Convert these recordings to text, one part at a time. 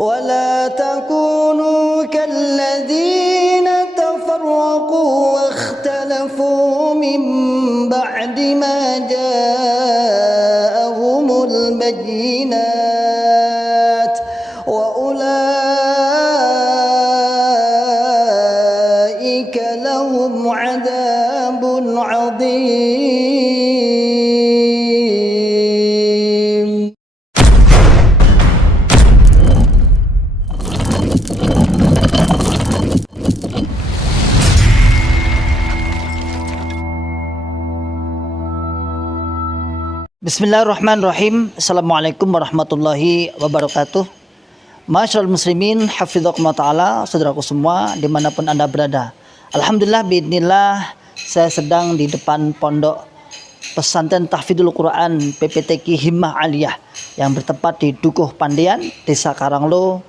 ولا تكونوا كالذين تفرقوا واختلفوا من بعد ما جاءهم البينات وأولئك لهم عذاب عظيم. Bismillahirrahmanirrahim. Assalamualaikum warahmatullahi wabarakatuh. Masyaallah muslimin, hafizakumullah ta'ala, saudaraku semua dimanapun anda berada. Alhamdulillah biidznillah, saya sedang di depan pondok pesantren tahfidzul Quran PPTQ Himmah Aliyah yang bertempat di Dukuh Pandian, Desa Karanglo,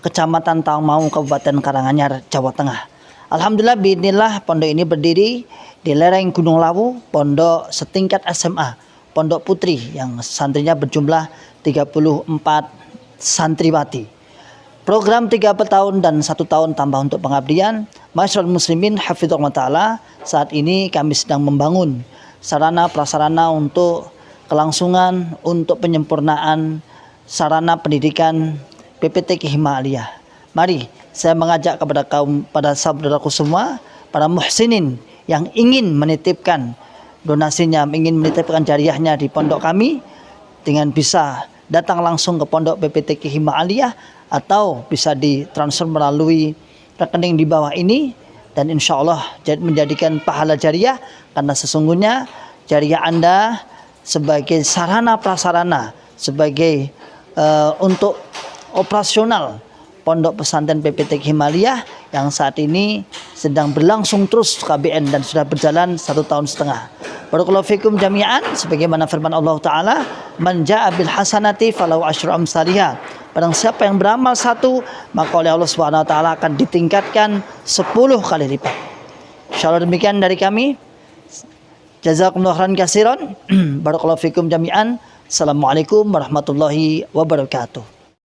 Kecamatan Tawangmangu, Kabupaten Karanganyar, Jawa Tengah. Alhamdulillah biidznillah, pondok ini berdiri di lereng Gunung Lawu, pondok setingkat SMA, Pondok Putri, yang santrinya berjumlah 34 santriwati. Program 3 tahun dan 1 tahun tambah untuk pengabdian. Masyaallah muslimin, hafizahullah ta'ala, saat ini kami sedang membangun sarana prasarana untuk kelangsungan, untuk penyempurnaan sarana pendidikan PPTQ Himmah Aliyah. Mari saya mengajak pada saudaraku semua, para muhsinin yang ingin menitipkan donasinya, ingin menitipkan jariahnya di pondok kami, dengan bisa datang langsung ke pondok PPTQ Himmah Aliyah atau bisa ditransfer melalui rekening di bawah ini, dan insya Allah menjadikan pahala jariah, karena sesungguhnya jariah Anda sebagai sarana prasarana, sebagai untuk operasional pondok pesantren PPTQ Himmah Aliyah yang saat ini sedang berlangsung terus KBN dan sudah berjalan 1,5 tahun. Barakallahu fikum jami'an, sebagaimana firman Allah Ta'ala, man ja'a bil hasanati falahu asyru amsalihha. Barang siapa yang beramal 1, maka oleh Allah Subhanahu wa taala akan ditingkatkan 10 kali lipat. Insyaallah demikian dari kami. Jazakumullahu khairan katsiran. Barakallahu fikum jami'an. Assalamualaikum warahmatullahi wabarakatuh.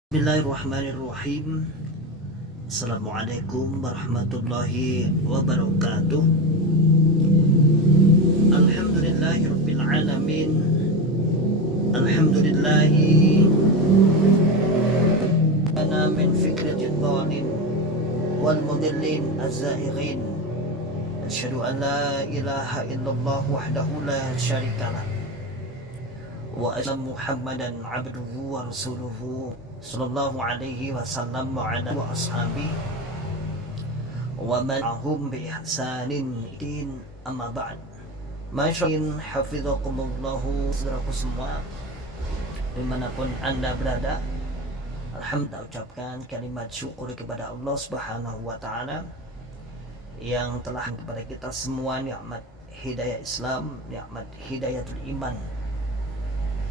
Bismillahirrahmanirrahim. Assalamualaikum warahmatullahi wabarakatuh. Alhamdulillahi rabbil alamin. Alhamdulillahi ana min fikratin dhalin wal mudillin az-zaighin. Asyhadu an la ilaha illallah wahdahu la syarikalah wa asyhadu Muhammadan abduhu wa rasuluhu sallallahu alaihi wasallam wa ala ashabihi wa man ahum bi ihsanin din, amma ba'd. Masyaallah hafizakumullahu, saudaraku semua dimanapun anda berada, alhamdulillah ucapkan kalimat syukur kepada Allah Subhanahu wa ta'ala yang telah kepada kita semua nikmat hidayah Islam, nikmat hidayatul iman,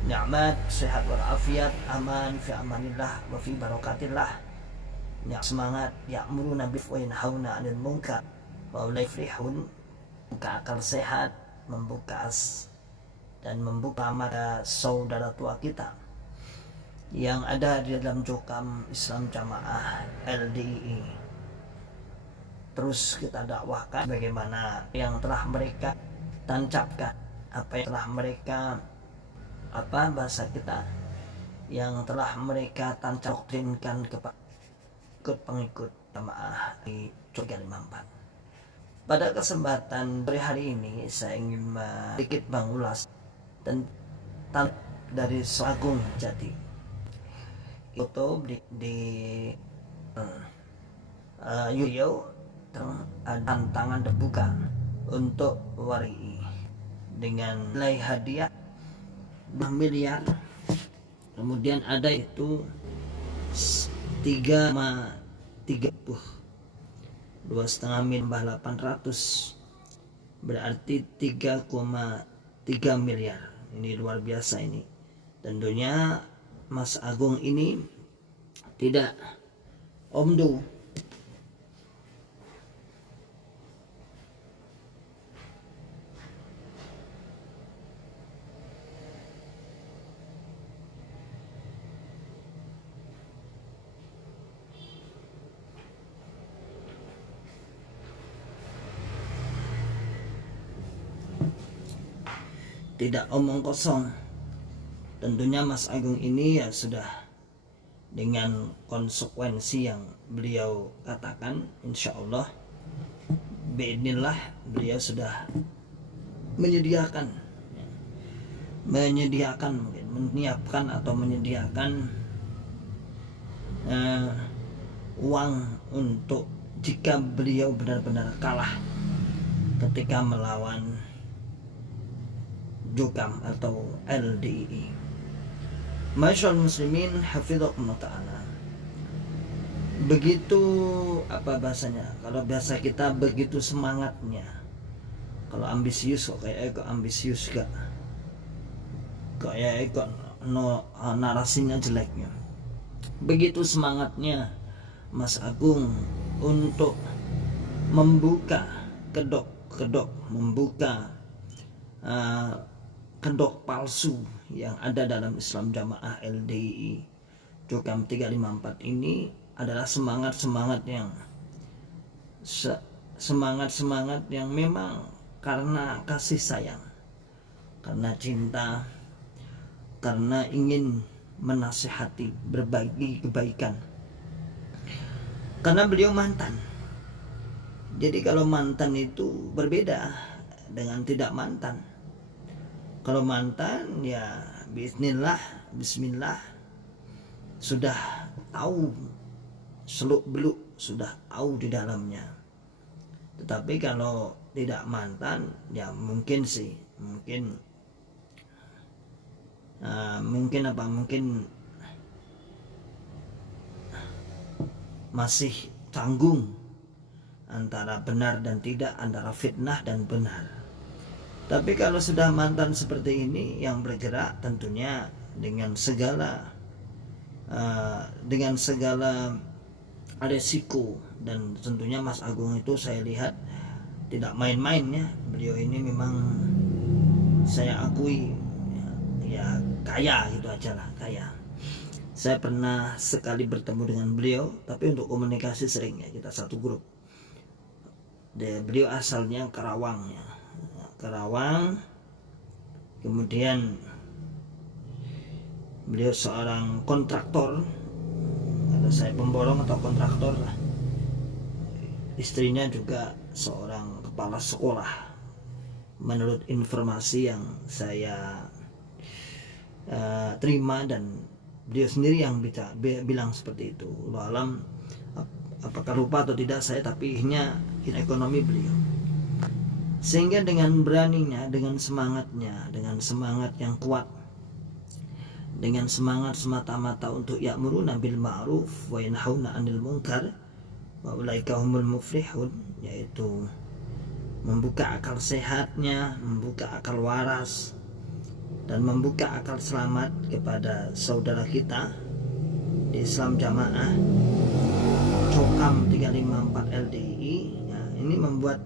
nikmat sehat walafiat, aman fi amanillah wa fi barakatillah, nikmat semangat ya'muruna bil wa yanhauna 'anil munkar wa ulai yuflihun, buka akal sehat, membuka dan membuka mata saudara tua kita yang ada di dalam Jokam Islam Jamaah LDII. Terus kita dakwahkan bagaimana yang telah mereka tancapkan, apa yang telah mereka, bahasa kita, yang telah mereka tancapkan kepada pengikut jamaah di Jogja 54. Pada kesempatan hari ini saya ingin sedikit mengulas tentang dari Agung Jati. Itu di YouTube tantangan terbuka untuk WRI dengan nilai hadiah 2 miliar. Kemudian ada itu 2,5 miliar 800, berarti 3,3 miliar. Ini luar biasa ini. Tentunya Mas Agung ini tidak omdo. tidak omong kosong. Tentunya Mas Agung ini ya sudah dengan konsekuensi yang beliau katakan, insya Allah biidznillah beliau sudah menyediakan mungkin menyiapkan atau menyediakan uang untuk jika beliau benar-benar kalah ketika melawan Jokam atau LDII. Masyaallah muslimin hafizakumullah ta'ala. Begitu apa bahasanya, kalau bahasa kita begitu semangatnya. Kalau ambisius kok kayak ambisius gak, kayak narasinya jeleknya. Begitu semangatnya Mas Agung untuk membuka kedok membuka kedok palsu yang ada dalam Islam Jamaah LDII Jokam 354 ini adalah semangat yang memang karena kasih sayang, karena cinta, karena ingin menasihati, berbagi kebaikan. Karena beliau mantan. Jadi kalau mantan itu berbeda dengan tidak mantan. Kalau mantan ya bismillah sudah tahu seluk beluk, sudah tahu di dalamnya. Tetapi kalau tidak mantan ya mungkin masih canggung antara benar dan tidak, antara fitnah dan benar. Tapi kalau sudah mantan seperti ini yang bergerak tentunya dengan segala resiko, dan tentunya Mas Agung itu saya lihat tidak main-main ya. Beliau ini memang saya akui ya kaya gitu aja lah, kaya. Saya pernah sekali bertemu dengan beliau, tapi untuk komunikasi sering ya, kita satu grup. Beliau asalnya Karawang ya. Karawang, kemudian beliau seorang kontraktor, atau saya pemborong atau kontraktor lah. Istrinya juga seorang kepala sekolah, menurut informasi yang saya terima, dan beliau sendiri yang bilang seperti itu. Wallahu alam, apakah lupa atau tidak saya, tapi ini ekonomi beliau. Sehingga dengan beraninya, dengan semangatnya, dengan semangat yang kuat, dengan semangat semata-mata untuk ya'muruna bil ma'ruf wa yanhauna 'anil munkar wa ulaika humul muflihun, yaitu membuka akal sehatnya, membuka akal waras, dan membuka akal selamat kepada saudara kita di Islam Jamaah Jokam 354 LDII ya. Ini membuat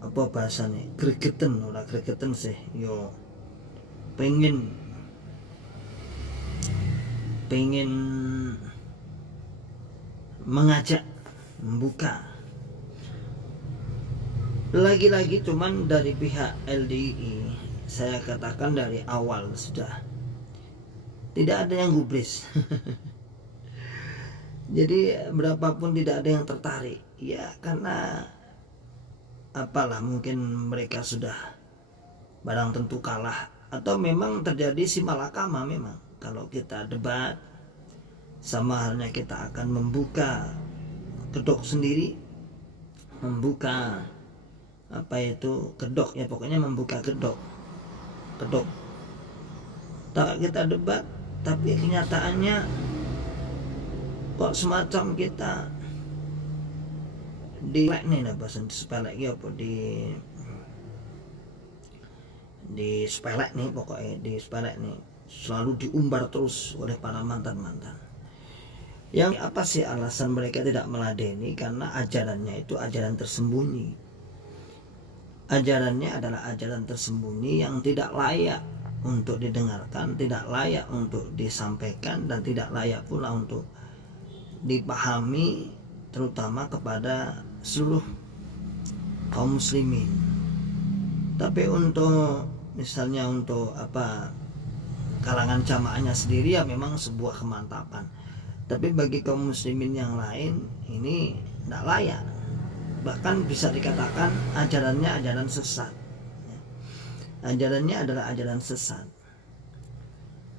apa bahasanya, gregetan sih yo, pengen mengajak, membuka lagi-lagi. Cuman dari pihak LDII saya katakan dari awal sudah tidak ada yang gubris. Jadi berapapun tidak ada yang tertarik ya, karena apalah, mungkin mereka sudah barang tentu kalah, atau memang terjadi si malakama. Memang kalau kita debat sama halnya kita akan membuka kedok sendiri, membuka apa itu kedok ya, pokoknya membuka kedok tak kita debat, tapi kenyataannya kok semacam kita di nih nah bahasa sepelek ya, apa di sepelek nih, pokoknya di sepelek nih selalu diumbar terus oleh para mantan-mantan. Yang apa sih alasan mereka tidak meladeni? Karena ajarannya itu ajaran tersembunyi. Ajarannya adalah ajaran tersembunyi yang tidak layak untuk didengarkan, tidak layak untuk disampaikan, dan tidak layak pula untuk dipahami, terutama kepada seluruh kaum muslimin. Tapi untuk misalnya untuk kalangan jamaahnya sendiri ya memang sebuah kemantapan, tapi bagi kaum muslimin yang lain ini tidak layak, bahkan bisa dikatakan ajarannya ajaran sesat. Ajarannya adalah ajaran sesat.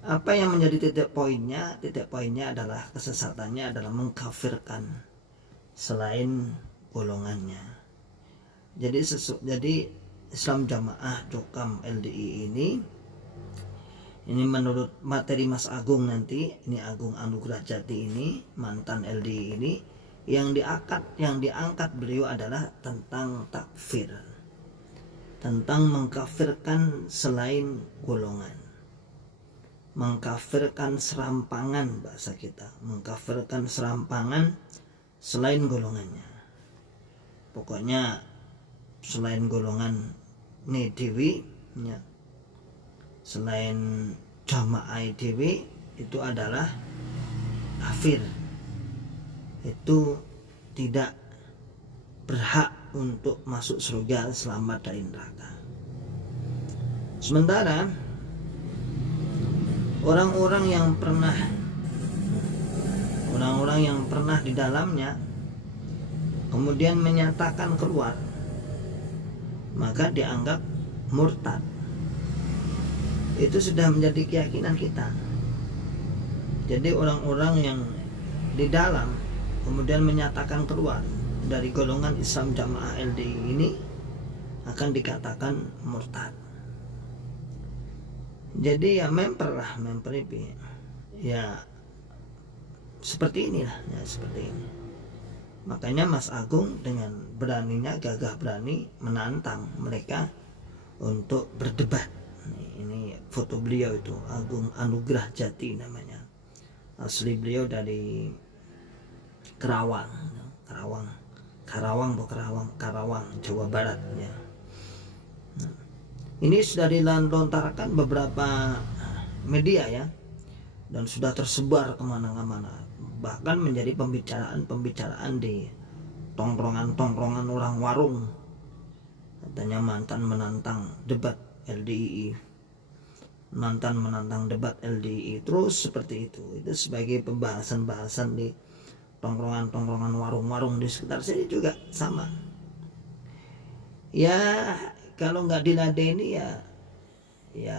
Apa yang menjadi titik poinnya? Titik poinnya adalah kesesatannya adalah mengkafirkan selain golongannya. Jadi Islam Jamaah Cokam LDI ini menurut materi Mas Agung nanti, ini Agung Anugrah Jati ini, mantan LDI ini, yang diangkat beliau adalah tentang takfir, tentang mengkafirkan selain golongan, mengkafirkan serampangan, bahasa kita, mengkafirkan serampangan selain golongannya. Pokoknya selain golongan dewi ya, selain jamaah dewi itu adalah kafir, itu tidak berhak untuk masuk surga, selamat dari neraka. Sementara orang-orang yang pernah di dalamnya kemudian menyatakan keluar, maka dianggap murtad. Itu sudah menjadi keyakinan kita. Jadi orang-orang yang di dalam kemudian menyatakan keluar dari golongan Islam Jamaah LDI ini akan dikatakan murtad. Jadi ya memperipi ya seperti inilah, ya seperti ini. Makanya Mas Agung dengan beraninya, gagah berani menantang mereka untuk berdebat. Ini foto beliau itu, Agung Anugrah Jati namanya. Asli beliau dari Karawang, Jawa Barat ya. Ini sudah dilontarkan beberapa media ya, dan sudah tersebar kemana-mana, bahkan menjadi pembicaraan di tongkrongan orang warung. Katanya mantan menantang debat LDII, terus seperti itu sebagai pembahasan di tongkrongan warung-warung di sekitar sini juga sama. Ya kalau nggak diladeni ya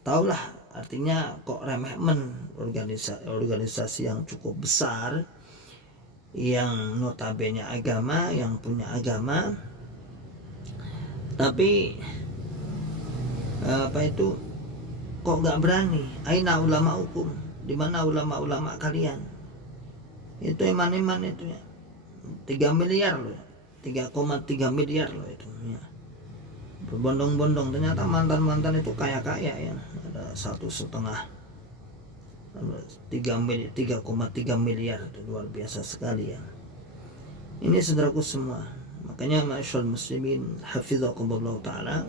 taulah artinya kok remehmen organisasi yang cukup besar, yang notabene agama, yang punya agama, tapi kok nggak berani. Aina ulama hukum, di mana ulama-ulama kalian? Itu iman-iman itu ya 3 miliar loh, 3,3 miliar loh itu ya. Berbondong-bondong, ternyata mantan-mantan itu kaya-kaya ya, ada 3,3 miliar, itu luar biasa sekali ya. Ini saudaraku semua, makanya ma'asyiral muslimin hafizakumullah ta'ala,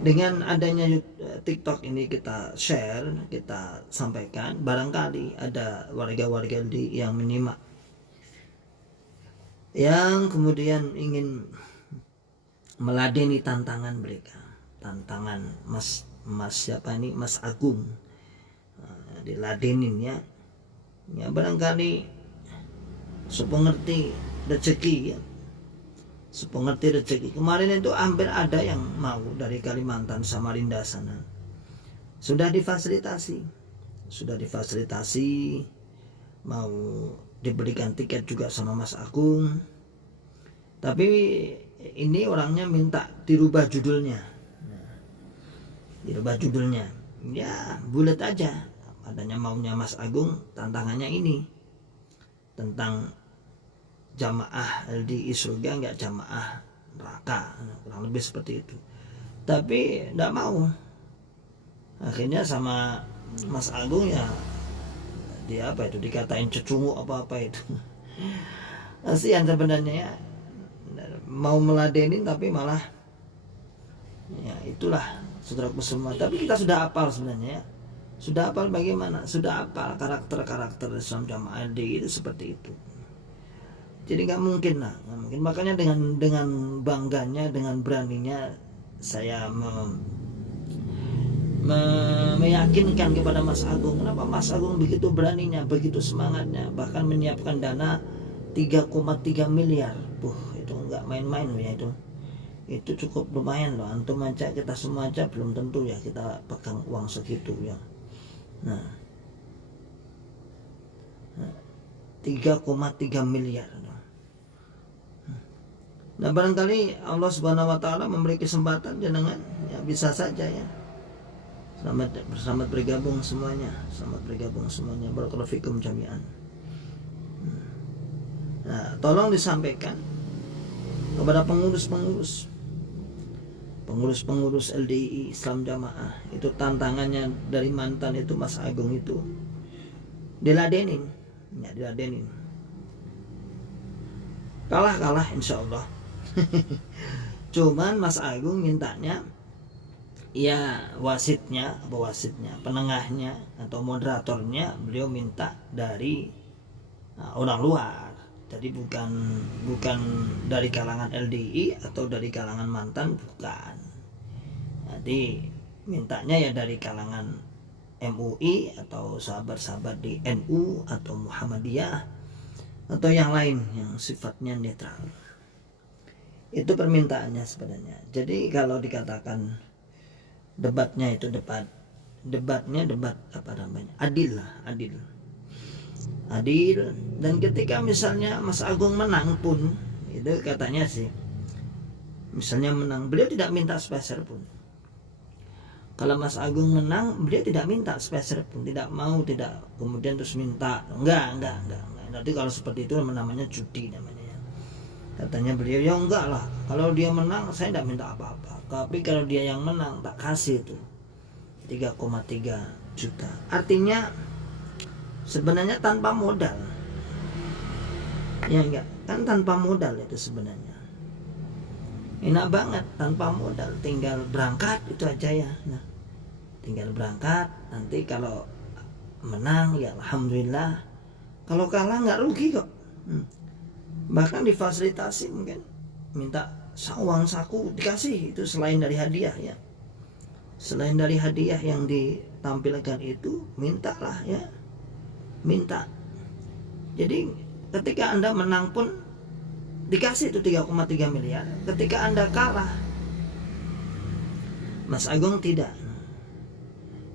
dengan adanya TikTok ini kita share, kita sampaikan, barangkali ada warga-warga yang menyimak yang kemudian ingin meladeni tantangan mereka, tantangan Mas Agung, diladenin ya barangkali sepengerti rezeki ya, kemarin itu hampir ada yang mau dari Kalimantan Samarinda sana, sudah difasilitasi, mau diberikan tiket juga sama Mas Agung, tapi ini orangnya minta dirubah judulnya ya bulat aja, adanya maunya Mas Agung, tantangannya ini tentang jamaah LDI surga nggak jamaah neraka, kurang lebih seperti itu. Tapi nggak mau, akhirnya sama Mas Agung ya dia dikatain cecungu apa itu. Kasihan sebenarnya ya, mau meladenin tapi malah ya itulah saudaraku semua. Tapi kita sudah hafal sebenarnya ya, sudah hafal bagaimana, sudah hafal karakter Islam Jamaah LDI itu seperti itu. Jadi nggak mungkin lah, nggak mungkin. Makanya dengan bangganya, dengan beraninya saya meyakinkan kepada Mas Agung. Kenapa Mas Agung begitu beraninya, begitu semangatnya, bahkan menyiapkan dana 3,3 miliar. Itu nggak main-main ya itu. Itu cukup lumayan loh. Antum aja, kita semua aja belum tentu ya kita pegang uang segitu ya. Nah, 3,3 miliar. Nah, barangkali Allah Subhanahu wa taala memberi kesempatan jenengan, ya bisa saja ya. Selamat bergabung semuanya. Selamat bergabung semuanya. Barakallahu fikum jami'an. Nah, tolong disampaikan kepada pengurus LDI Islam Jamaah. Itu tantangannya dari mantan itu Mas Agung itu diladenin. Ya, diladenin. Kalah insya Allah. Cuman Mas Agung mintanya ya wasitnya, penengahnya atau moderatornya beliau minta dari orang luar. Jadi bukan dari kalangan LDI atau dari kalangan mantan, bukan. Jadi mintanya ya dari kalangan MUI atau sahabat-sahabat di NU atau Muhammadiyah atau yang lain yang sifatnya netral. Itu permintaannya sebenarnya. Jadi kalau dikatakan debatnya itu debat apa namanya, adil. Dan ketika misalnya Mas Agung menang pun, itu katanya sih, misalnya menang, beliau tidak minta speser pun. Kalau Mas Agung menang, beliau tidak minta speser pun, tidak kemudian terus minta, enggak. Nanti kalau seperti itu namanya judi namanya. Katanya beliau, ya enggak lah, kalau dia menang saya tidak minta apa-apa, tapi kalau dia yang menang tak kasih itu 3,3 juta. Artinya sebenarnya tanpa modal. Ya enggak, kan tanpa modal itu sebenarnya. Enak banget tanpa modal, tinggal berangkat itu aja ya. Nah, tinggal berangkat, nanti kalau menang ya alhamdulillah, kalau kalah nggak rugi kok. Bahkan difasilitasi, mungkin minta uang saku dikasih, itu selain dari hadiah ya. Selain dari hadiah yang ditampilkan itu, mintalah ya. Minta. Jadi ketika Anda menang pun dikasih itu 3,3 miliar. Ketika Anda kalah, Mas Agung tidak.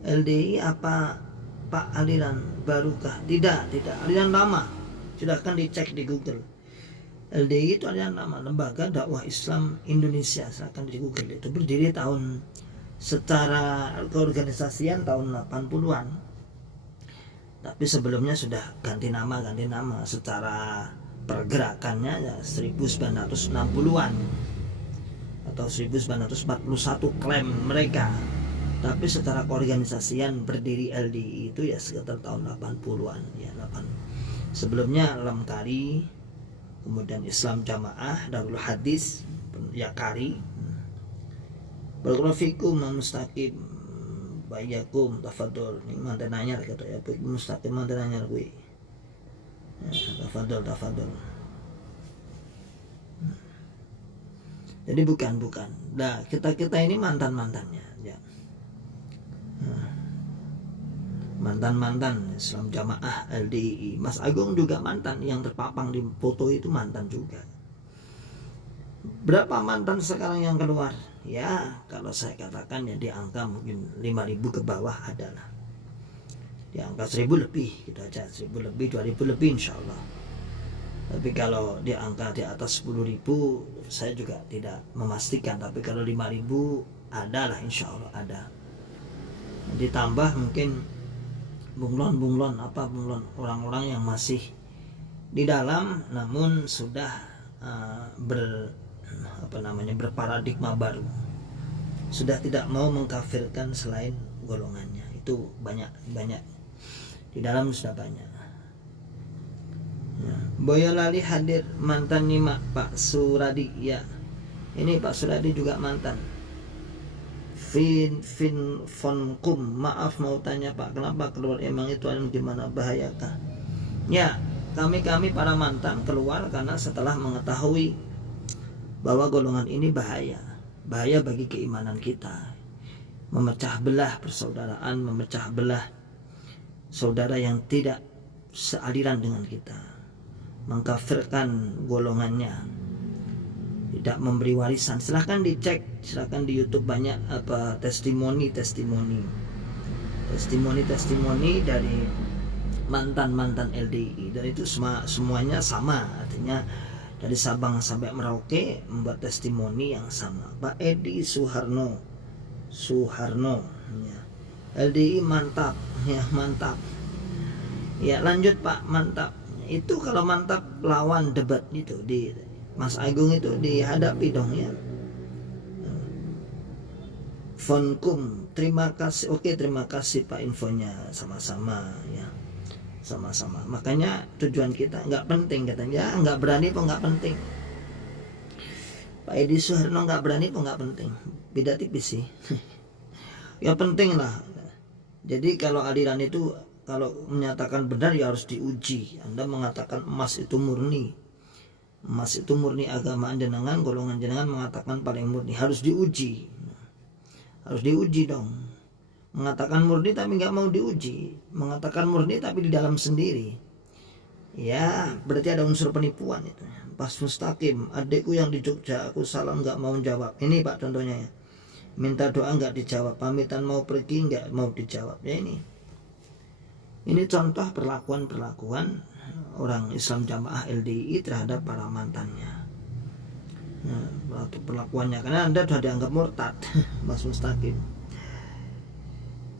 LDI apa Pak aliran barukah? Tidak, aliran lama. Silahkan dicek di Google. LDI itu adalah nama Lembaga Dakwah Islam Indonesia. Silahkan di Google. Itu berdiri secara keorganisasian tahun 80-an. Tapi sebelumnya sudah ganti nama. Secara pergerakannya ya 1960-an atau 1941 klaim mereka. Tapi secara keorganisasian berdiri LDI itu ya sekitar tahun 80-an ya, Sebelumnya Lamkari, kemudian Islam Jamaah, Darul Hadis, Yakari. Barakallahu fikum mustaqim, bayakum tafadhol. Ini mantan nanya kata ya, mustaqim mantan nanya gue. Tafadhol. Jadi bukan. Nah, kita ini mantannya ya. Mantan Islam Jamaah LDI. Mas Agung juga mantan, yang terpapang di foto itu mantan juga. Berapa mantan sekarang yang keluar? Ya kalau saya katakan ya di angka mungkin 5.000 ke bawah adalah. Di angka 1.000 lebih gitu aja, 1.000 lebih, 2.000 lebih insya Allah. Tapi kalau di angka di atas 10.000 saya juga tidak memastikan. Tapi kalau 5.000 ada lah, insya Allah ada. Ditambah mungkin bunglon orang-orang yang masih di dalam namun sudah berparadigma baru, sudah tidak mau mengkafirkan selain golongannya. Itu banyak di dalam, sudah banyak ya. Boyolali hadir, mantan nyimak Pak Suradi ya. Ini Pak Suradi juga mantan. Maaf mau tanya Pak, kenapa keluar, emang itu gimana, bahayakah? Ya, kami para mantan keluar karena setelah mengetahui bahwa golongan ini bahaya bagi keimanan kita, memecah belah persaudaraan, memecah belah saudara yang tidak sealiran dengan kita, mengkafirkan golongannya, tidak memberi warisan. Silahkan dicek, silahkan di YouTube banyak testimoni dari mantan LDI, dan itu semuanya sama, artinya dari Sabang sampai Merauke membuat testimoni yang sama. Pak Edi Suharno ya. LDI mantap ya, lanjut Pak, mantap. Itu kalau mantap lawan debat itu di Mas Agung itu dihadapi dong ya. Fonkum, terima kasih. Oke, terima kasih Pak infonya, sama-sama ya, sama-sama. Makanya tujuan kita nggak penting katanya, nggak berani pun nggak penting. Pak Edi Suharno nggak berani pun nggak penting, beda tipis sih. Ya penting lah. Jadi kalau aliran itu kalau menyatakan benar ya harus diuji. Anda mengatakan emas itu murni agama jenengan, golongan jenengan mengatakan paling murni, harus diuji dong. Mengatakan murni tapi nggak mau diuji, mengatakan murni tapi di dalam sendiri, ya berarti ada unsur penipuan itu. Pas mustaqim, adikku yang di Jogja, aku salam nggak mau jawab. Ini Pak contohnya ya, minta doa nggak dijawab, pamitan mau pergi nggak mau dijawab. Ya ini contoh perlakuan orang Islam Jamaah LDI terhadap para mantannya. Nah, perlakuannya, karena Anda sudah dianggap murtad. Mas Mustaqim,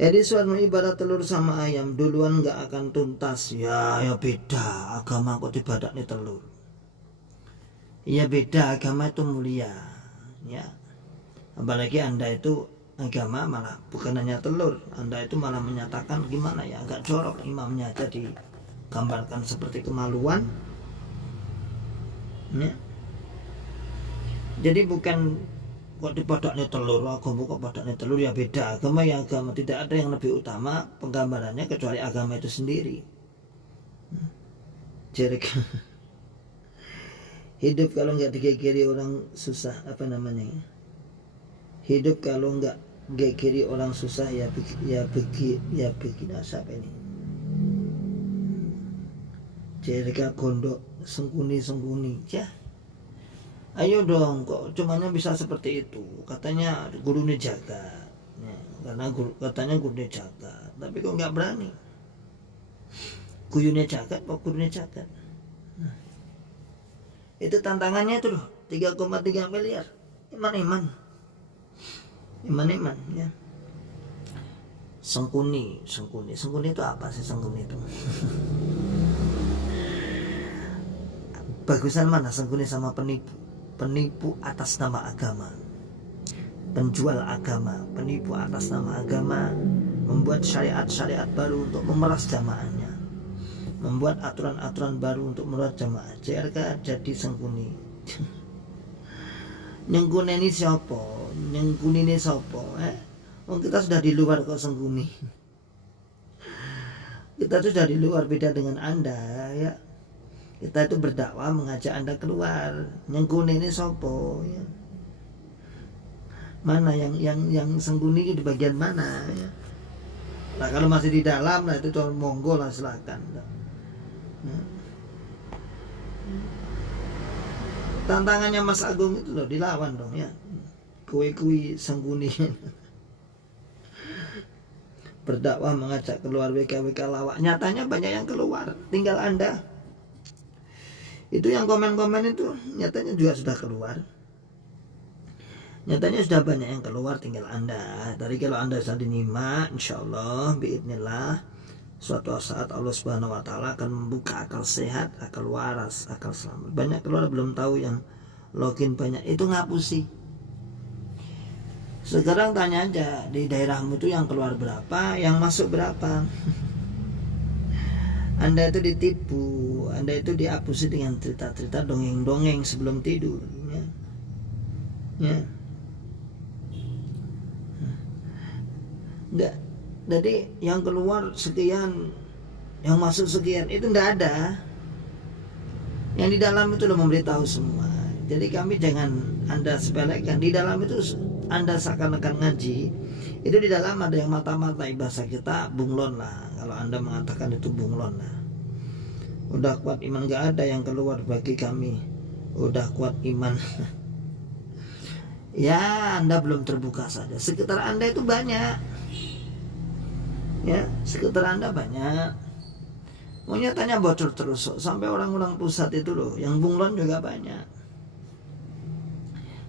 Edi Suharno ibarat telur sama ayam, duluan nggak akan tuntas. Ya beda, agama kok dibadaknya telur. Ya beda, agama itu mulia ya. Apalagi Anda itu agama malah bukan hanya telur, Anda itu malah menyatakan gimana ya, agak jorok, imamnya aja digambarkan seperti kemaluan ya. Jadi bukan kok dipadaknya telur, agama kok padaknya telur, ya beda, agama ya agama, tidak ada yang lebih utama penggambarannya kecuali agama itu sendiri. Jadi hidup kalau nggak digegeri orang susah, hidup kalau nggak gegeri orang susah ya bikin asap ini. Jerika gondok sengkuni ya. Ayo dong, kok cumanya bisa seperti itu? Katanya gurunya jaga ya, karena katanya gurunya jaga, tapi kok nggak berani. Guyunya jaga, kok gurunya jaga. Nah, itu tantangannya itu loh, 3,3 miliar. Iman ya. Sengkuni itu apa sih? Sengkuni itu bagusan mana, sengkuni sama penipu atas nama agama, penjual agama, penipu atas nama agama, membuat syariat baru untuk memeras jamaahnya, membuat aturan baru untuk memeras jamaah. JRK jadi sengkuni. Nyengkuni ini siapa? Kita sudah di luar kok sengkuni. Kita sudah di luar, beda dengan Anda ya. Kita itu berdakwah, mengajak Anda keluar. Nyengkuni ini siapa ya? Mana yang sengkuni di bagian mana ya? Nah kalau masih di dalam, nah itu monggo lah, silakan. Tantangannya Mas Agung itu loh, dilawan dong ya. Kui sengkuni. Berdakwah, mengajak keluar, WK lawak. Nyatanya banyak yang keluar, tinggal Anda. Itu yang komen-komen itu nyatanya juga sudah keluar. Nyatanya sudah banyak yang keluar, tinggal Anda. Tadi kalau Anda sudah dinyimak, insyaallah biidznillah, suatu saat Allah Subhanahu wa taala akan membuka akal sehat, akal waras, akal selamat. Banyak keluar belum tahu, yang login banyak, itu ngapusi. Sekarang tanya aja di daerahmu itu yang keluar berapa, yang masuk berapa. Anda itu ditipu, Anda itu diapusi dengan cerita-cerita dongeng-dongeng sebelum tidur ya. Enggak. Jadi yang keluar sekian, yang masuk sekian, itu enggak ada. Yang di dalam itu lo memberitahu semua. Jadi kami jangan Anda sepelekan. Di dalam itu Anda seakan-akan ngaji. Itu di dalam ada yang mata-mata, bahasa kita bunglon lah. Kalau Anda mengatakan itu bunglon lah. Udah kuat iman, gak ada yang keluar bagi kami. Udah kuat iman. Ya, Anda belum terbuka saja. Sekitar Anda itu banyak. Ya, sekitar Anda banyak. Maunya tanya bocor terus. Sampai orang-orang pusat itu loh, yang bunglon juga banyak.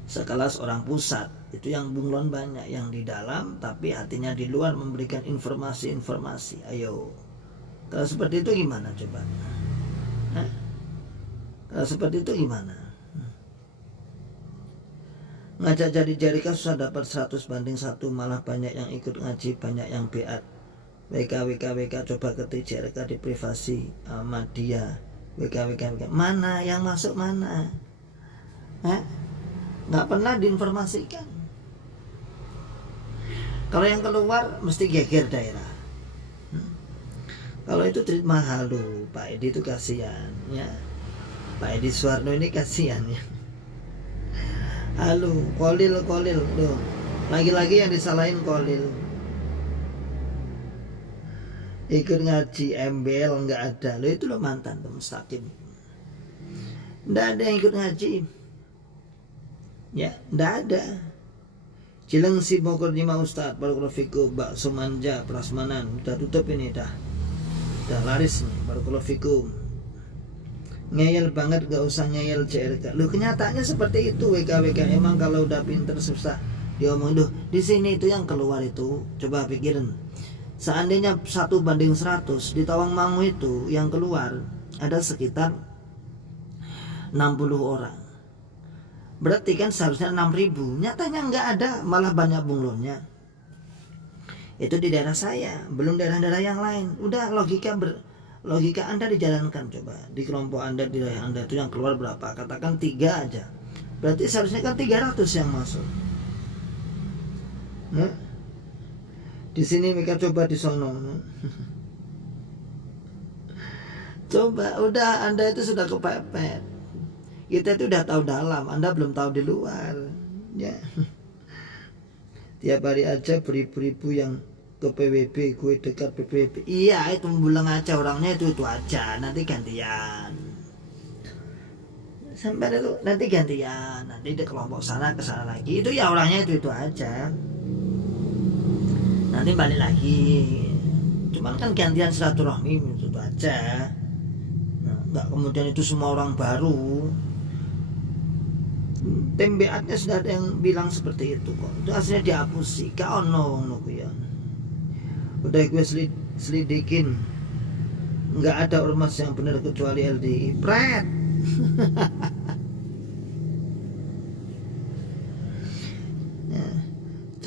Sekelas orang pusat itu yang bunglon banyak, yang di dalam tapi hatinya di luar memberikan informasi-informasi. Ayo, kalau seperti itu gimana coba? Hah? Kalau seperti itu gimana? Ngajak jadi susah dapat 100/1, malah banyak yang ikut ngaji, banyak yang beat. WK coba ketik JRK di privasi Ahmadiyah. WK mana yang masuk mana? Hah? Nggak pernah diinformasikan. Kalau yang keluar mesti geger daerah. Kalau itu treat mahal loh, Pak Edi itu kasihan ya. Pak Edi Suwarno ini kasihan ya. Halo, Kolil loh. Lagi-lagi yang disalahin Kolil. Ikut ngaji embel nggak ada. Loh itu loh mantan tuh Mustaqim. Nggak ada yang ikut ngaji. Ya, nggak ada. Cilengsi Bogor 5 Ustadz, Barakallahu fikum, bakso manja, prasmanan, udah tutup ini dah laris nih, Barakallahu fikum. Ngeyel banget, gak usah ngeyel JRK. Lu kenyataannya seperti itu. WK emang kalau udah pinter susah diomong. Duh, di sini itu yang keluar itu, coba pikirin. Seandainya 1/100 di Tawangmangu itu yang keluar ada sekitar 60 orang. Berarti kan seharusnya 6.000. Nyatanya nggak ada, malah banyak bunglonnya. Itu di daerah saya, belum daerah-daerah yang lain. Udah logika Anda dijalankan coba. Di kelompok Anda, di daerah Anda itu yang keluar berapa? Katakan 3 aja. Berarti seharusnya kan 300 yang masuk. Nah, di sini mereka coba di sono. Coba, udah Anda itu sudah kepepet. Kita itu udah tahu dalam, Anda belum tahu di luar. Ya. Tiap hari aja beribu-ribu yang ke PWB, gue dekat PWB. Iya, itu bilang aja orangnya itu aja, nanti gantian. Sampai itu nanti gantian, nanti di kelompok sana ke sana lagi. Itu ya orangnya itu aja. Nanti balik lagi. Cuman kan gantian silaturahmi itu aja. Nah, nggak kemudian itu semua orang baru. Tim beatnya sudah ada yang bilang seperti itu kok. Itu aslinya dihapus sih. Kau no ya. Udah gue selidikin. Nggak ada ormas yang benar kecuali LDI. Pret. Ya.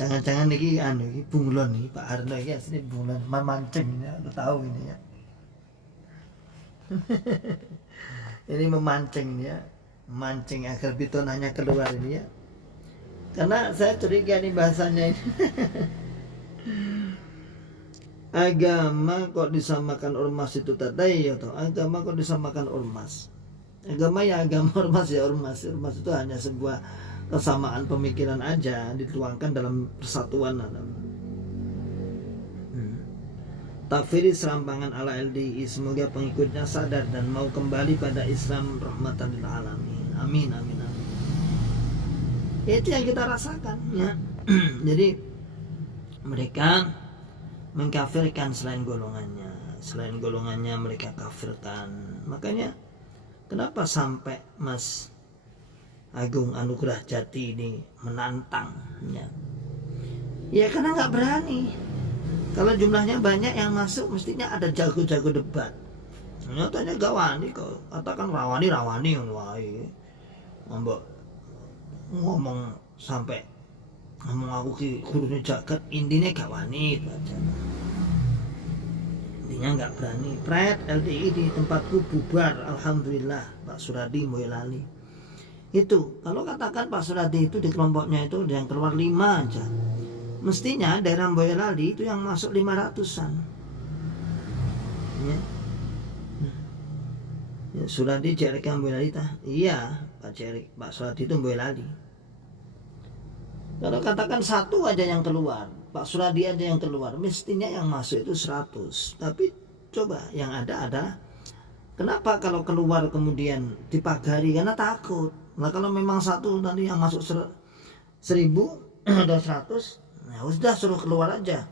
Jangan-jangan ini bunglon nih Pak Harno ini asli bunglon memancing ya. Aku tahu ini ya. Ini memancing ya. Mancing agar bitonanya keluar ini ya. Karena saya curiga nih bahasanya ini. Agama kok disamakan ormas itu tadi ya toh. Agama kok disamakan ormas. Agama ya agama, ormas ya ormas. Ormas itu hanya sebuah kesamaan pemikiran aja dituangkan dalam persatuan. Takfiri serampangan ala LDI, semoga pengikutnya sadar dan mau kembali pada Islam rahmatan lil alamin. Amin. Itu yang kita rasakan ya. Jadi mereka mengkafirkan selain golongannya mereka kafirkan. Makanya kenapa sampai Mas Agung Anugrah Jati ini menantang ya karena nggak berani. Kalau jumlahnya banyak yang masuk, mestinya ada jago-jago debat. Nyatanya gak wani kok. Katakan rawani wae. Ngomong sampai ngomong aku ki gurune jagat, intinya gak wani itu aja. Intinya gak berani. Pret LDI di tempatku bubar, alhamdulillah. Pak Suradi Boyolali. Itu kalau katakan Pak Suradi itu di kelompoknya itu yang keluar 5 aja. Mestinya daerah Boyolali itu yang masuk 500-an ya. Ya, Suradi Cerik yang Boyolali tah? Iya, Pak Cerik, Pak Suradi itu Boyolali. Kalau katakan satu aja yang keluar, Pak Suradi aja yang keluar, mestinya yang masuk itu 100. Tapi coba yang ada adalah kenapa kalau keluar kemudian dipagari, karena takut. Nah kalau memang satu nanti yang masuk 1000 atau 100, nah sudah suruh keluar aja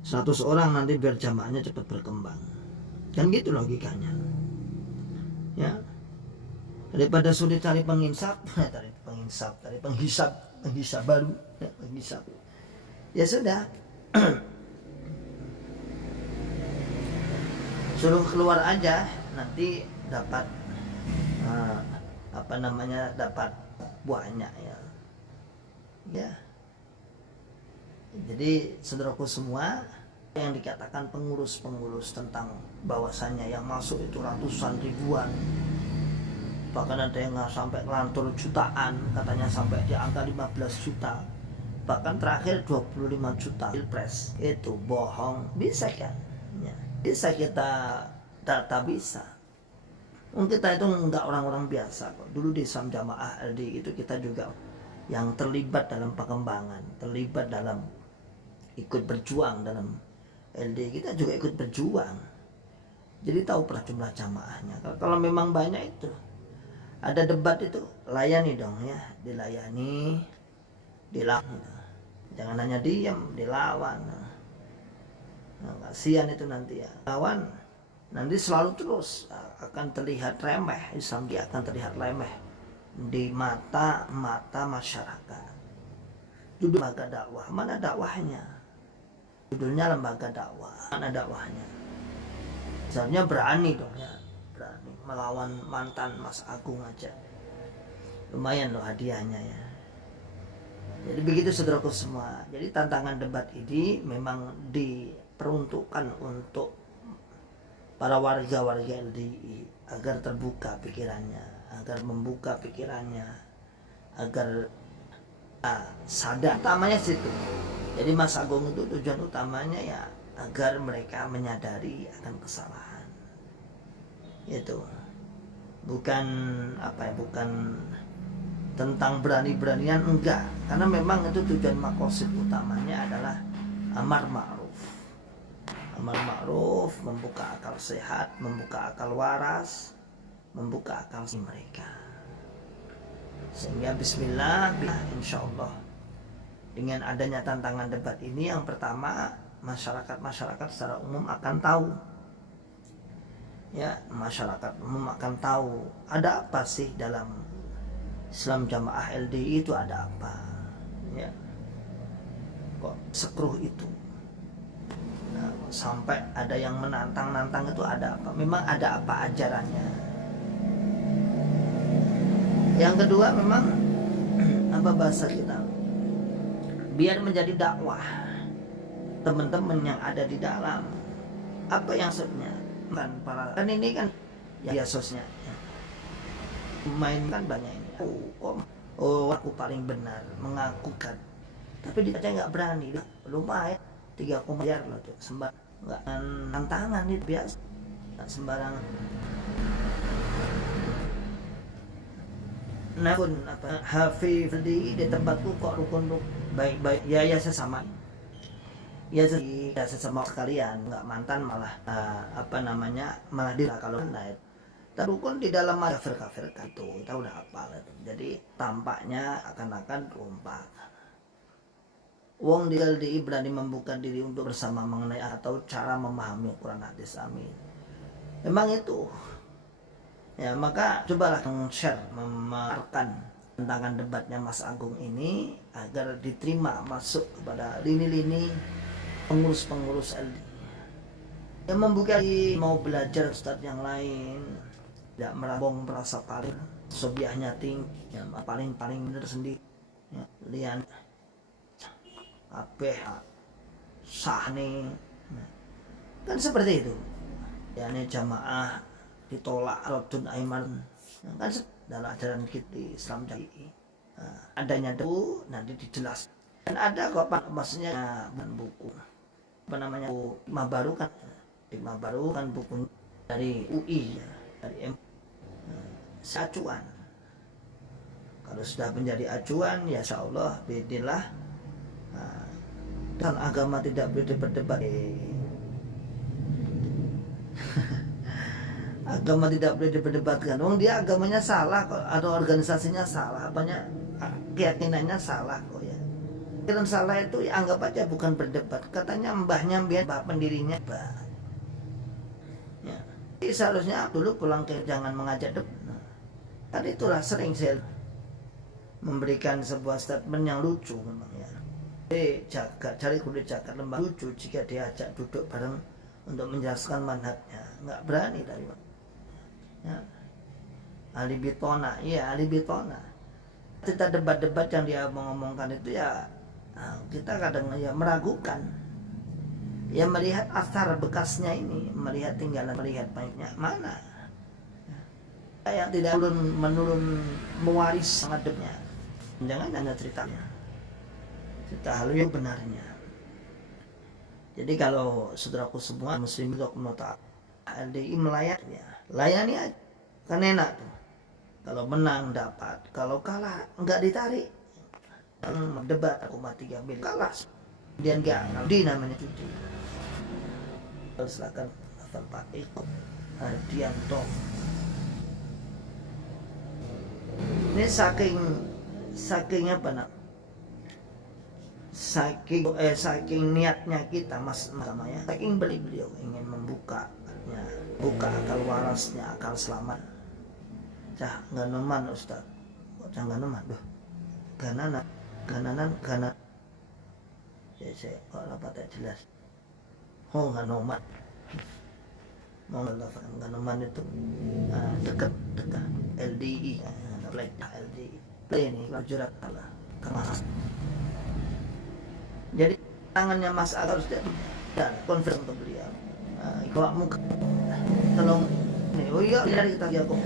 100 orang, nanti biar jamaahnya cepat berkembang. Kan gitu logikanya. Ya, daripada sulit cari penginsap, cari penghisap baru, ya, penghisap. Ya sudah, suruh keluar aja, nanti dapat dapat banyak ya. Ya, jadi saudaraku semua, yang dikatakan pengurus-pengurus tentang bahwasannya yang masuk itu ratusan ribuan, bahkan ada yang nggak sampai ngelantur jutaan, katanya sampai di angka 15 juta, bahkan terakhir 25 juta pilpres, itu bohong. Bisa kan ya, bisa kita data, bisa. Kita itu nggak orang-orang biasa kok. Dulu di Islam Jamaah LD itu kita juga yang terlibat dalam pengembangan, terlibat dalam ikut berjuang dalam LD, kita juga ikut berjuang. Jadi tahu pernah jumlah jamaahnya. Kalau memang banyak itu, ada debat itu, layani dong ya, dilayani, dilawan. Jangan hanya diam, dilawan. Nah, kasihan itu nanti ya. Lawan, nanti selalu terus akan terlihat remeh, Islam dia akan terlihat remeh di mata masyarakat. Judul lembaga dakwah, mana dakwahnya? Judulnya lembaga dakwah, mana dakwahnya? Seharusnya berani dong ya, berani melawan mantan Mas Agung aja. Lumayan loh hadiahnya ya. Jadi begitu saudaraku semua. Jadi tantangan debat ini memang diperuntukkan untuk para warga-warga LDI agar terbuka pikirannya, agar membuka pikirannya, agar sadar. Utamanya situ. Jadi Mas Agung itu tujuan utamanya ya agar mereka menyadari akan kesalahan. Itu bukan bukan tentang berani-beranian, enggak, karena memang itu tujuan makosid utamanya adalah amar ma'ruf, membuka akal sehat, membuka akal waras, membuka akal mereka. Sehingga bismillah, insyaallah dengan adanya tantangan debat ini, yang pertama masyarakat secara umum akan tahu. Ya, masyarakat umum akan tahu ada apa sih dalam Islam Jamaah LDI itu, ada apa. Ya. Kok sekruh itu. Nah, sampai ada yang menantang itu, ada apa? Memang ada apa ajarannya. Yang kedua memang apa bahasa kita? Biar menjadi dakwah teman-teman yang ada di dalam. Apa yang sebenarnya kan ini kan ya sosnya main kan banyak ini. Aku paling benar mengakukan, tapi dia aja nggak berani. Lumayan 3 miliar loh tuh, nggak tantangan itu biasa, nggak sembarangan. Nah pun Hafif di tempatku kok rukun baik-baik ya sesama ya sesama sekalian, nggak mantan, malah malah kalau naik rukun di dalam kafir itu kita udah hafal itu. Jadi tampaknya akan kompak. Wong di LDI berani membuka diri untuk bersama mengenai atau cara memahami Quran hadis. Amin. Memang itu. Ya, maka cobalah share, memarkan tantangan debatnya Mas Agung ini agar diterima masuk kepada lini-lini pengurus-pengurus LDI. Yang membuka mau belajar ustadz yang lain, tidak merasa paling sobiahnya tinggi, ya, paling benar sendiri. Ya, lian apeh sah nih, kan seperti itu. Ya, ini jamaah ditolak Rodun Aiman, kan dalam ajaran kita di Islam Jamaah. Adanya itu nanti dijelas, dan ada kok Pak, maksudnya buku buku Hikmah Baru kan buku dari UI ya, dari acuan. Kalau sudah menjadi acuan, ya insya Allah bismillah, dan agama tidak boleh berdebat. Agama tidak boleh diperdebatkan. Dia agamanya salah kok, atau organisasinya salah, banyak keyakinannya salah kok ya. Keyakinan salah itu ya anggap aja bukan berdebat. Katanya mbahnya biar mbah pendirinya mbah. Ya. Jadi seharusnya dulu pulang ke jangan mengajak debat. Tadi itulah sering saya memberikan sebuah statement yang lucu memang ya. Cari kulit jagat lembah lucu jika diajak duduk bareng untuk menjelaskan manhajnya, nggak berani dari ya. Ali Bitona, iya Ali Bitona. Kita debat-debat yang dia mengomongkan itu ya, kita kadang ya meragukan, ya melihat asar bekasnya ini, melihat tinggalan, melihat baiknya mana yang tidak menurun mewaris ngadepnya. Jangan hanya ceritanya, cerita halu yang benarnya. Jadi kalau saudaraku semua muslim LDI layani aja, kan enak tuh. Kalau menang dapat, kalau kalah nggak ditarik. Debat aku mati ambil kalah, kemudian nggak di namanya cuti. Silakan Pak Eko Hardianto. Ini saking apa nak? Saking niatnya kita mas ya, saking beliau ingin buka akal warasnya, akal selamat. Cah ganoman Ustaz, cah ganoman doh, gananan. Saya kok dapat jelas. Oh ganoman, mau ganoman itu dekat LDI, LDI. Ini jurat kalah kemana? Jadi tangannya Mas Aga harus dan konfirm untuk beliau. Kalau muka tolong nih, oh iya dari kita ya kok.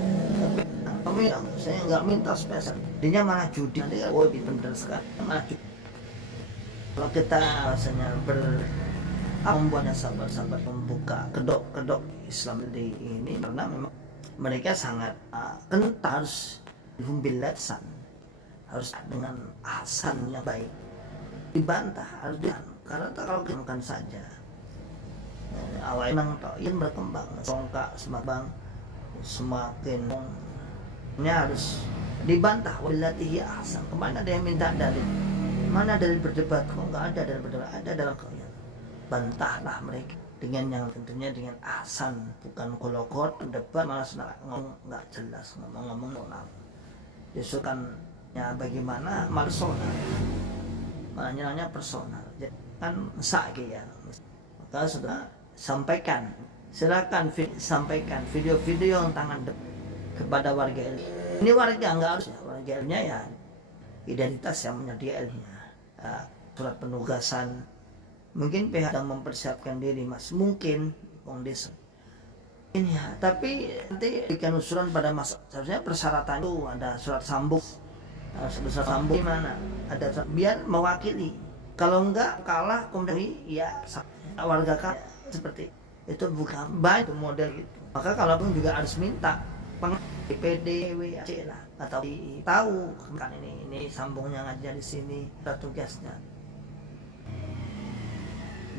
Kami saya nggak minta spesial. Dia malah judi nanti. Oh bener sekali malah judi. Kalau kita rasanya membuatnya sabar membuka kedok Islam di ini karena memang mereka sangat kental humbilatsan, harus dengan asan yang baik. Dibantah harus karena kalau kita makan saja awal memang ingin berkembang songkak semakin harus dibantah walatihi ahsan. Kemana ada yang minta dalil, mana dalil berdebat, kok nggak ada dalil berdebat, ada dalam kalian. Bantahlah mereka dengan yang tentunya dengan ahsan, bukan kolokot debat malah ngomong nggak jelas, ngomong justru kan ya bagaimana personal, maknanya personal, jadi kan sakit ya. Maka sudah sampaikan, silakan sampaikan video-video yang tangan kepada warga LI. Ini warga nggak harus ya, warga LI-nya ya identitas yang menjadi LI-nya. Surat penugasan, mungkin pihak yang mempersiapkan diri mas, mungkin kondisi ini ya, tapi nanti berikan usulan pada mas. Seharusnya persyaratan itu ada surat sambung. Surat sambung gimana? Ada biar mewakili. Kalau enggak kalah kemudian ya warga kaya seperti itu bukan baik model gitu. Maka kalaupun juga harus minta PDWC lah atau tahu kan ini sambungnya ngajar di sini tugasnya.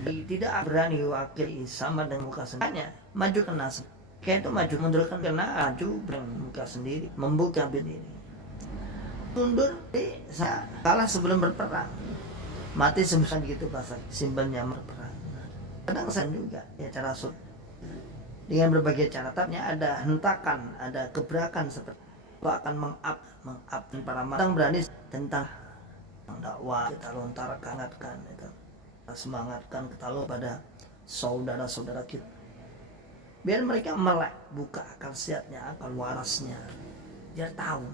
Tidak berani wakili sama dengan muka sendiri, maju kena kayak itu maju mundur kan kena maju muka sendiri membuka bini ini mundur kalah sebelum berperang, mati sebelum gitu bahasa simbolnya berperang. Kadang saya juga ya cara dengan berbagai cara, tapi ada hentakan, ada gebrakan seperti akan mengap para matang berani tentang dakwah kita lontarkan itu. Semangatkan kita pada saudara-saudara kita biar mereka melek buka akal sehatnya, akal warasnya biar tahu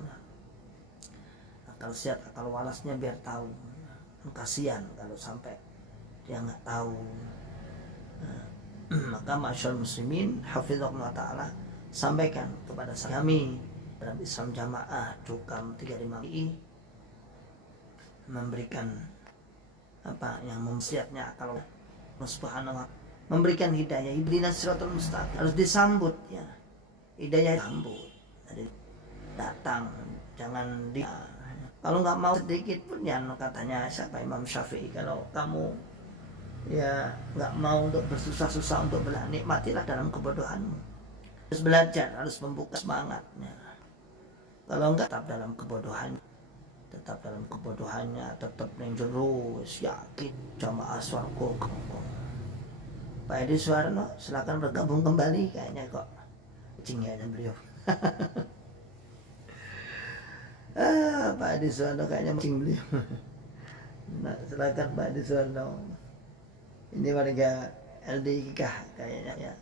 akal sehat, akal warasnya biar tahu. Kasihan kalau sampai dia nggak tahu. Maka masyaallah muslimin hafizahullah ta'ala sampaikan kepada kami dalam Islam Jamaah Cukam 35i memberikan apa yang memsiapnya kalau subhanallah memberikan hidayah, ihdinas siratal mustaqim harus disambut ya, hidayah disambut. Jadi datang, jangan di kalau nggak mau sedikit pun ya, katanya siapa Imam Syafi'i, kalau kamu ya nggak mau untuk bersusah-susah untuk belajar, nikmatilah dalam kebodohanmu. Harus belajar, harus membuka semangatnya. Kalau enggak tetap dalam kebodohannya, tetap yang terus yakin jamaah swarga. Pak Edi Suwarno silakan bergabung kembali, kayaknya kok cingnya beliau. Pak Edi Suwarno kayaknya cing beliau. Nah, silakan Pak Edi Suwarno. Ini warga LDI kah kayaknya ya.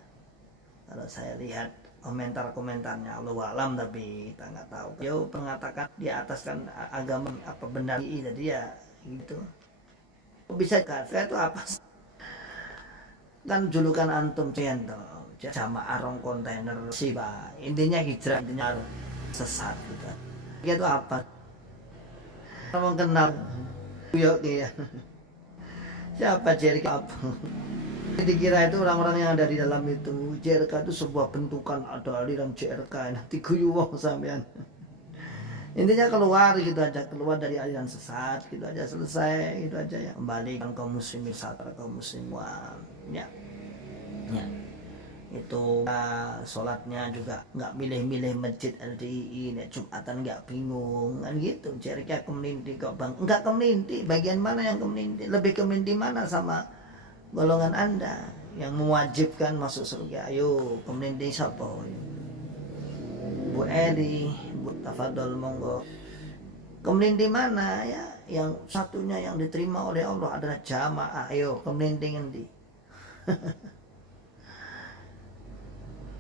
Kalau saya lihat komentar-komentarnya, Allah alam, tapi kita nggak tahu. Dia mengatakan di atas kan agama apa benar, jadi ya gitu. Bisa kafir itu apa? Kan julukan antum ciento jamaah rong kontainer sih Pak. Intinya hijrah, intinya sesat gitu. Itu apa? Kamu kenal? Yuk ya. Siapa JRK apa? Dikira itu orang-orang yang ada di dalam itu. JRK itu sebuah bentukan, ada aliran JRK, nanti guyu wong sampean. Intinya keluar gitu aja, keluar dari aliran sesat gitu aja, selesai gitu aja ya. Kembalikan kaum muslimin satu, kaum muslimat ya. Ya. Itu sholatnya juga nggak milih-milih masjid LDI, Jumatan nggak bingung kan gitu. JRK kemelinti kok bang, nggak kemelinti, bagian mana yang kemelinti, lebih kemelinti mana sama golongan Anda yang mewajibkan masuk surga? Ayo kemelinti siapa? Bu Edi, Bu Tafadol, monggo. Kemelinti mana ya? Yang satunya yang diterima oleh Allah adalah jamaah. Ayo kemelinti ngendi?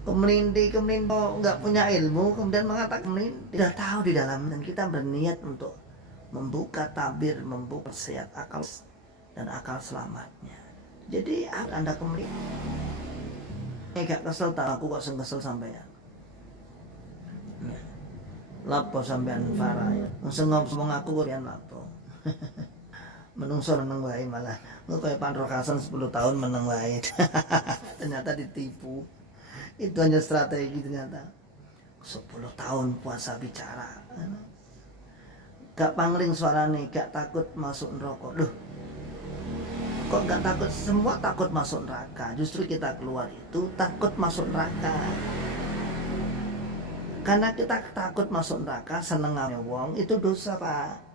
kemelinti nggak punya ilmu kemudian mengatakan kemelinti, tidak tahu di dalam, dan kita berniat untuk membuka tabir, membuka sehat akal dan akal selamatnya. Jadi Anda kemelinti gak kesel, tak aku kok kesel sampean ya. Lapo sampean Farah ya, ngomong aku kok yang lapo. Menungso meneng wae, malah kayak Pan Rokasan 10 tahun meneng wae. Ternyata ditipu. Itu hanya strategi ternyata. 10 tahun puasa bicara. Gak pangling suarane, gak takut masuk neraka. Loh, kok gak takut? Semua takut masuk neraka. Justru kita keluar itu takut masuk neraka. Karena kita takut masuk neraka, seneng wong, itu dosa Pak.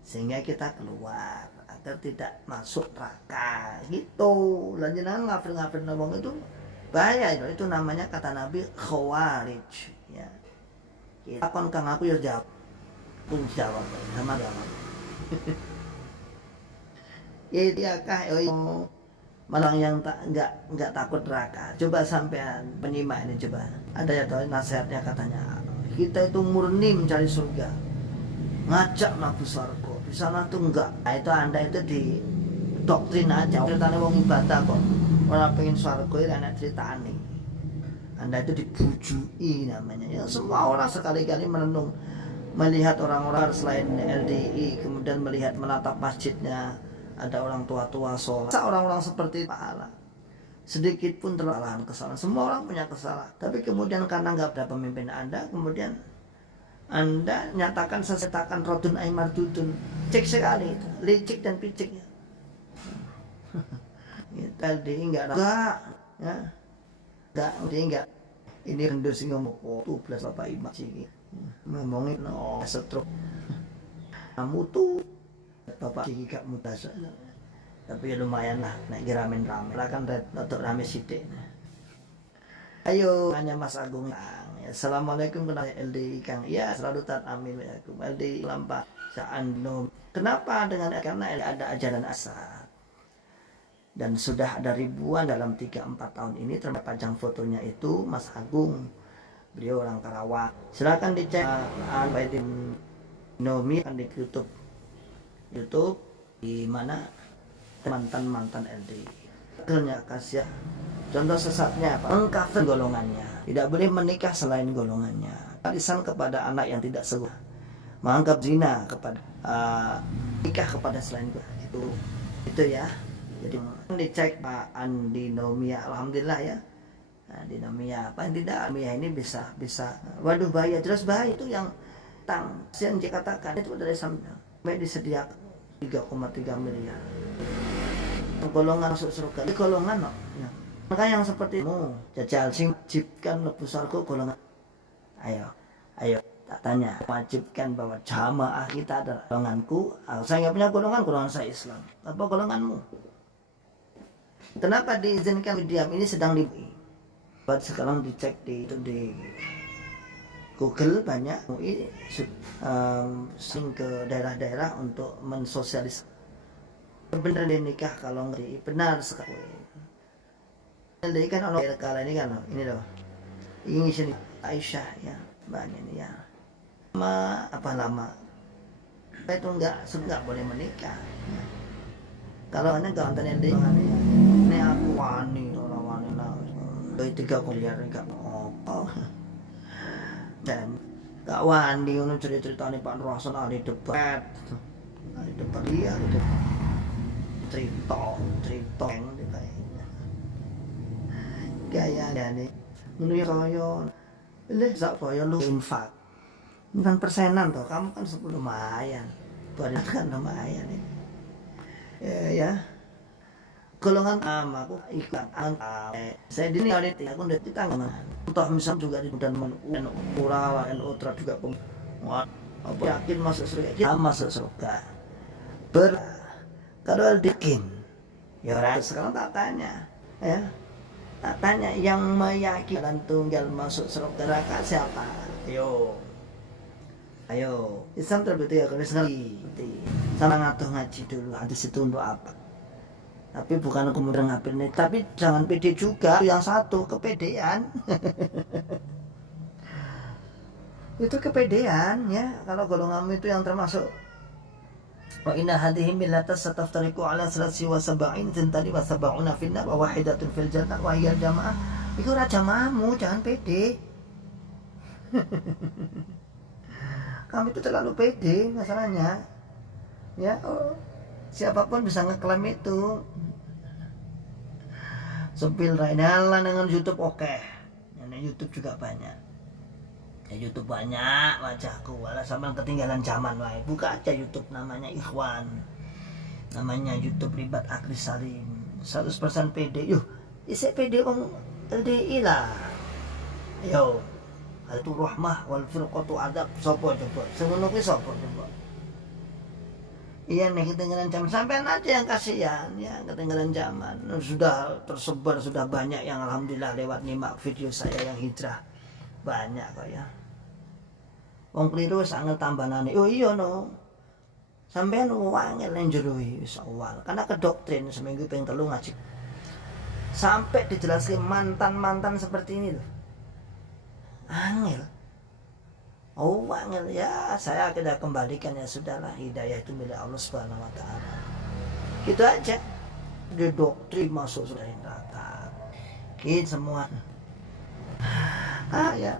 Sehingga kita keluar agar tidak masuk neraka gitu. Lan jenengan ngafir-ngafir wong itu bahaya itu namanya, kata Nabi, khawarij ya. Kita kon kang aku ya jawab. Pun jawab sama jawab. Ya dia kah malah yang enggak takut neraka. Coba sampean penyimak ini, coba. Ada ya tahu nasihatnya, katanya kita itu murni mencari surga, ngajak nabi surga. Di sana tuh enggak. Nah, itu Anda itu di doktrin aja. Ceritanya wong ibadah kok orang pengen surga itu enak ceritane. Anda itu dibujui namanya. Ya, semua orang sekali-kali merenung, melihat orang-orang selain LDI, kemudian melihat menatap masjidnya, ada orang tua-tua sholat. Orang-orang seperti pahala. Sedikit pun kesalahan. Semua orang punya kesalahan. Tapi kemudian karena nggak ada pemimpin Anda, kemudian Anda nyatakan sesetakan rodun aimar dudun. Cek sekali itu, licik dan piciknya. Tadi enggak ya. Enggak. Ini rendah sing ngomong tuh plus Bapak Imam sih. Ngomongin stroke. Kamu tuh Bapak sih gak mutas. Tapi ya lumayan lah, naik ramen lah kan untuk rame sidik. Ayo hanya Mas Agung Kang. Ya, assalamualaikum kenal LDI Kang. Ya selalu taat amin ya. LDI lampa Saandom. Kenapa? Karena ada ajaran asal. Dan sudah ada ribuan dalam 3-4 tahun ini, terdapat pajang fotonya itu Mas Agung. Beliau orang Karawang. Silakan dicek Al-Baidin Nomi kan di YouTube di mana mantan LDI. Akhirnya kasih contoh sesatnya apa? Mengkafir golongannya. Tidak boleh menikah selain golongannya. Warisan kepada anak yang tidak seru. Menganggap zina kepada nikah kepada selain itu ya. Jadi dicek Pak Andi Nomia, alhamdulillah ya. Nah, dinamia apa yang tidak dinamia ini bisa waduh bahaya, jelas bahaya itu yang yang dikatakan itu dari sampai disediakan 3,3 miliar golongan masuk surga di golongan no. Ya. Maka yang seperti mu jajal sing wajibkan lebu surga golongan ayo tak tanya wajibkan bahwa jamaah kita adalah golonganku. Saya nggak punya golongan saya Islam. Apa golonganmu? Kenapa diizinkan diam ini sedang di buat sekarang dicek di Google banyak MUI sing ke daerah-daerah untuk mensosialisasi benar nikah kalau nggak benar sekali. Jadi kan orang kala ini kan ini loh ini sini Aisyah ya banyak ini ya lama itu nggak boleh menikah ya. Kalau hanya gak antar yang ini aku wani orang wani lah dari 3 miliar enggak apa dan gak wani untuk cerita nih Pak Rasul ahli debat dia cerita yang kayak nih menurut kaya boleh sak kaya lu infak kan persenan toh kamu kan 10 lumayan buat kan lumayan ini ya golongan aku iklan saya dini aku udah ditanggung toh misal juga di dan Urawa Utra juga apa yakin masuk surga kita masuk surga kalau dikin ya orang sekarang tak tanya yang meyakini dan tunggal masuk surga neraka siapa ayo Islam terbukti ya kalau sekali sama ngaji dulu hadis itu untuk apa tapi bukan kemudian ngambil nih tapi jangan pede juga yang satu kepedean itu kepedean ya kalau golonganmu itu yang termasuk wa inna hadhihi millatas sataftariqu ala 73 tintani wa sab'una finnar wa wahidatun fil jannah wa hiya jamaah itu jamaahmu jangan pede kamu itu terlalu pede masalahnya ya siapapun bisa ngeklaim itu sepil Rainala dengan YouTube oke. YouTube juga banyak ya YouTube banyak wajahku wala sama ketinggalan zaman wae buka aja YouTube namanya Ikhwan namanya YouTube Ribat Akli Salim 100% pede isi pede om LDI lah itu rahmah wal firqatu adab sopo coba semono ki sopo coba iya nih ketinggalan zaman sampean aja yang kasihan ya ketinggalan zaman sudah tersebar sudah banyak yang alhamdulillah lewat nyimak video saya yang hijrah banyak kok ya wong keliru sangat tambanane iya no sampean wangel yang jerui wis awal karena ke doktrin seminggu ping 3 ngaji sampai dijelaskan mantan seperti ini loh angel ya saya akan kembalikan ya sudahlah hidayah itu milik Allah Subhanahu wa taala gitu aja di doktrin masuk sudah neraka kita semua ya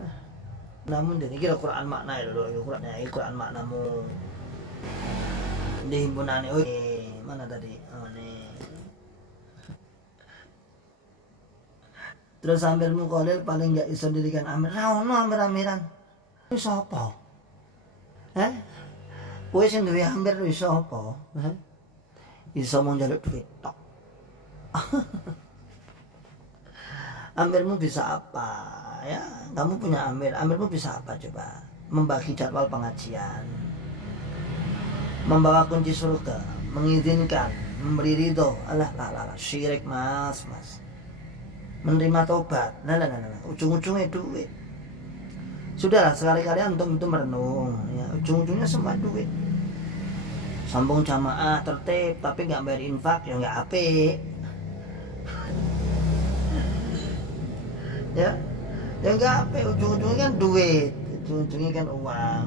namun jadi kira Quran makna dulu Quran maknamu di himpunan mana tadi nih terus amirmu kolil paling gak iso dirikan amir amir-amiran iso apa? Kowe sing duwe amir iso apa? Iso mau njaluk duit tok. Amirmu bisa apa? Ya, kamu punya amirmu bisa apa coba? Membagi jadwal pengajian, membawa kunci surga, mengizinkan, memberi ridho, alah syirik mas. Menerima tobat, ujung-ujungnya duit. Sudahlah sekali-kali antum itu merenung, ya ujung-ujungnya semua duit. Sambung jamaah tertib, tapi nggak bayar infak, ya nggak apik. ya nggak apik, ujung-ujungnya kan duit, ujung-ujungnya kan uang.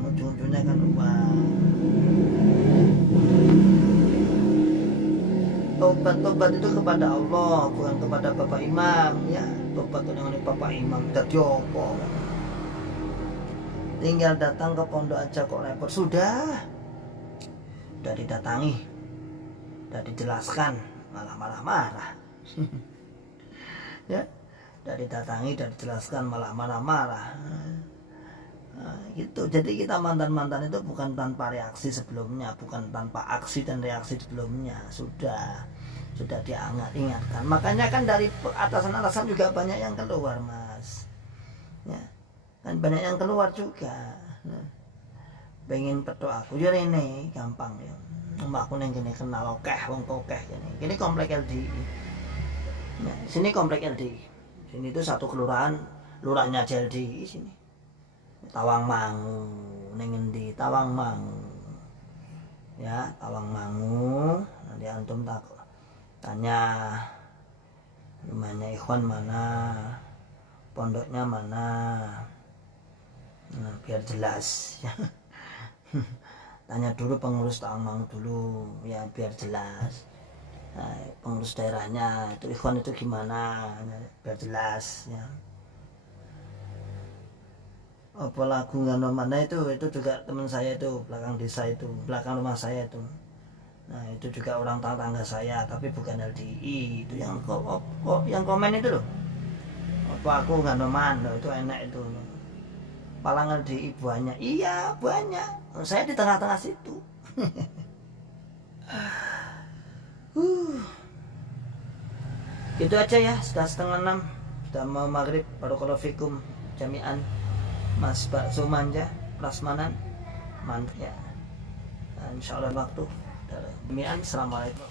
Tobat itu kepada Allah, bukan kepada Bapak Imam ya. Tobat dengan Bapak Imam dadi apa? Tinggal datang ke pondok aja kok repot. Sudah didatangi, udah dijelaskan malah marah. Ya tidak didatangi dan dijelaskan malah marah-marah. Nah, gitu. Jadi kita mantan-mantan itu bukan tanpa reaksi sebelumnya, bukan tanpa aksi dan reaksi sebelumnya, sudah diingatkan. Makanya kan dari atasan-atasan juga banyak yang keluar, Mas. Ya, kan banyak yang keluar juga. Nah, pengen petuk aku ya ini gampang ya. Mbak aku neng gini kenal wong okeh gini komplek LDI. Nah, sini komplek LDI. Sini itu satu kelurahan, lurahnya LDI sini. Tawangmangu, neng endi Tawangmangu. Ya, Tawangmangu. Nanti antum tanya rumahnya Ikhwan mana, pondoknya mana. Nah, biar jelas ya. Tanya dulu pengurus Tawangmangu dulu ya biar jelas. Nah, pengurus daerahnya itu Ikhwan itu gimana ya, biar jelas ya. Apa lagu ngano mana itu juga teman saya itu belakang desa itu belakang rumah saya itu. Nah itu juga orang tetangga saya tapi bukan LDI itu yang yang komen itu loh. Apa aku ngano mana itu enak itu. Palang LDI banyak, iya banyak. Saya di tengah-tengah situ. Gitu aja ya, sudah 5:30, sudah mau maghrib. Barakallahu fikum jami'an. Mas Bakso Manja Prasmanan mantap ya. Insyaallah waktu. Jami'an, assalamualaikum.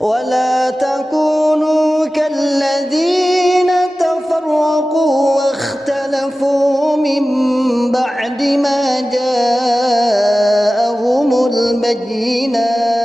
ولا تكونوا كالذين تفرقوا واختلفوا من بعد ما جاءهم البينات